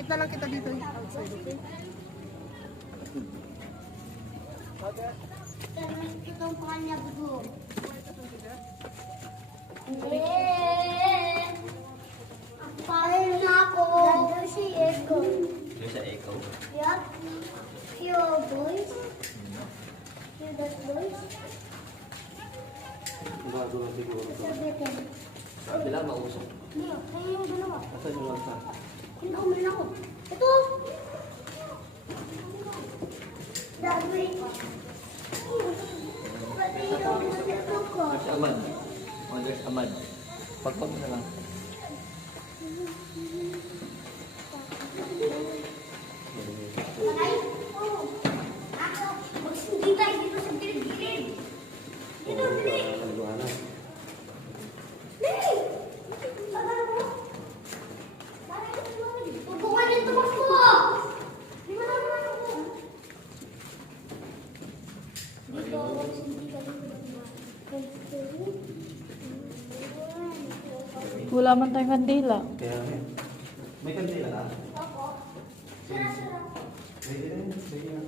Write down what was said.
Wait na lang kita dito outside, okay? Ito ang kanya buto. Paano na ako? Dado si Echo. Yung sa echo. Yup. Few boys. Few that boys. Bago na siguro. Sabitin. Sa kabila, mausok. Hindi, kaya yung dalawa. Asan yung lansa? Hindi ako meron ako. Ito! Dado ito. Pati yung ito ko. There's Amad. Oh, there's Amad. Pagpag mo na lang. Patay? Oo. Ako, magsindi tayo dito sa gilid-gilid. Dito, dili. Dili! Sabar mo. Tubukan yung tumakbo. Di ba naman ako? Dito, magsindi ka dito. Wala man tayong kandila. Kaya may kandila ka? Ako. Sira-sira. Pwede rin. Pwede na.